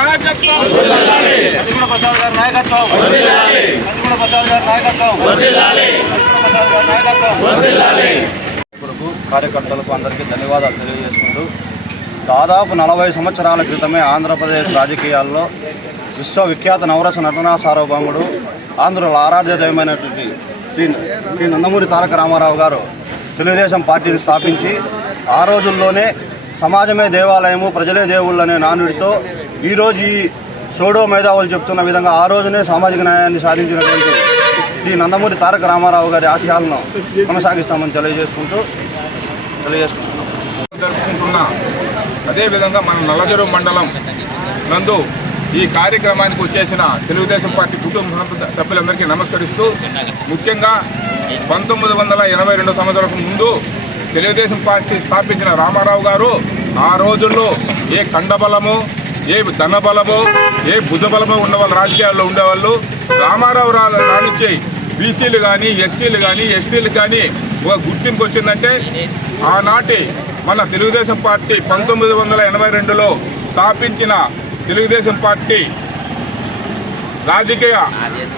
నాయకత్వం. ప్రసాద్ గారి నాయకత్వం ప్రసాద్ గారి నాయకత్వం ప్రసాద్ గారి నాయకత్వం కార్యకర్తలకు అందరికీ ధన్యవాదాలు తెలియజేసుకుంటూ దాదాపు నలభై సంవత్సరాల క్రితమే ఆంధ్రప్రదేశ్ రాజకీయాల్లో విశ్వవిఖ్యాత నవరస నటనా సార్వభౌముడు ఆంధ్రుల ఆరాధ్య దైవమైనటువంటి శ్రీ శ్రీ నందమూరి తారక రామారావు గారు తెలుగుదేశం పార్టీని స్థాపించి ఆ రోజుల్లోనే సమాజమే దేవాలయము ప్రజలే దేవుళ్ళు అనే నానుడితో ఈరోజు ఈ సోడో మేధావులు చెప్తున్న విధంగా ఆ రోజునే సామాజిక న్యాయాన్ని సాధించినటువంటి శ్రీ నందమూరి తారక రామారావు గారి ఆశయాలను కొనసాగిస్తామని తెలియజేసుకుంటూ తెలియజేసుకుంటున్నాం. జరుపుకుంటున్నా అదేవిధంగా మన నల్లజరు మండలం నందు ఈ కార్యక్రమానికి వచ్చేసిన తెలుగుదేశం పార్టీ కుటుంబ సభ్యులందరికీ నమస్కరిస్తూ ముఖ్యంగా పంతొమ్మిది వందల ఎనభై రెండు సంవత్సరాలకు ముందు తెలుగుదేశం పార్టీ స్థాపించిన రామారావు గారు ఆ రోజుల్లో ఏ కండబలము ఏ ధనబలము ఏ భుజబలము ఉన్న వాళ్ళు రాజకీయాల్లో ఉండేవాళ్ళు రామారావు రా రానిచ్చే బీసీలు కానీ ఎస్సీలు కానీ ఎస్టీలు కానీ ఒక గుర్తింపు వచ్చిందంటే ఆనాటి మన తెలుగుదేశం పార్టీ పంతొమ్మిది వందల ఎనభై రెండులో స్థాపించిన తెలుగుదేశం పార్టీ రాజకీయ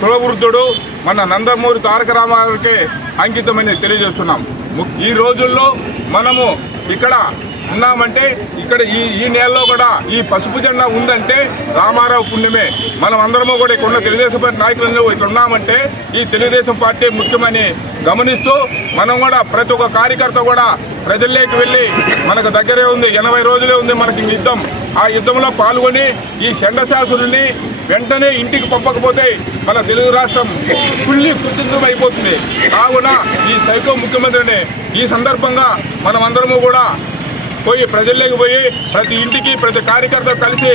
కులవృద్ధుడు మన నందమూరి తారక రామారావుకే అంకితమని తెలియజేస్తున్నాం. ఈ రోజుల్లో మనము ఇక్కడ ఉన్నామంటే ఇక్కడ ఈ ఈ నెలలో కూడా ఈ పసుపు జెండా ఉందంటే రామారావు పుణ్యమే. మనం అందరము కూడా ఇక్కడ ఉన్న తెలుగుదేశం పార్టీ నాయకులందరూ ఇట్లా ఉన్నామంటే ఈ తెలుగుదేశం పార్టీ ముఖ్యమని గమనిస్తూ మనం కూడా ప్రతి ఒక్క కార్యకర్త కూడా ప్రజల్లోకి వెళ్ళి మనకు దగ్గరే ఉంది ఎనభై రోజులే ఉంది మనకి యుద్ధం. ఆ యుద్ధంలో పాల్గొని ఈ శండశాసురుల్ని వెంటనే ఇంటికి పంపకపోతే మన తెలుగు రాష్ట్రం కుళ్ళి కృతజ్ఞం అయిపోతుంది. కావున ఈ సైకో ముఖ్యమంత్రిని ఈ సందర్భంగా మనమందరము కూడా పోయి ప్రజల్లోకి పోయి ప్రతి ఇంటికి ప్రతి కార్యకర్త కలిసి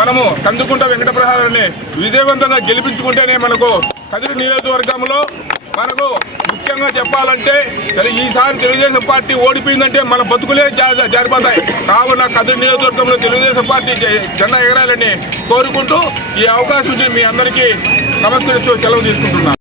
మనము కందుకుంట వెంకటప్రసాదాన్ని విజయవంతంగా గెలిపించుకుంటేనే మనకు కదిరి నియోజకవర్గంలో మనకు ముఖ్యంగా చెప్పాలంటే ఈసారి తెలుగుదేశం పార్టీ ఓడిపోయిందంటే మన బతుకులే జా- జారిపోతాయి. కావున కదిరి నియోజకవర్గంలో తెలుగుదేశం పార్టీ జెండా ఎగరాలని కోరుకుంటూ ఈ అవకాశం ఇచ్చిన మీ అందరికీ నమస్కరిస్తూ సెలవు తీసుకుంటున్నాను.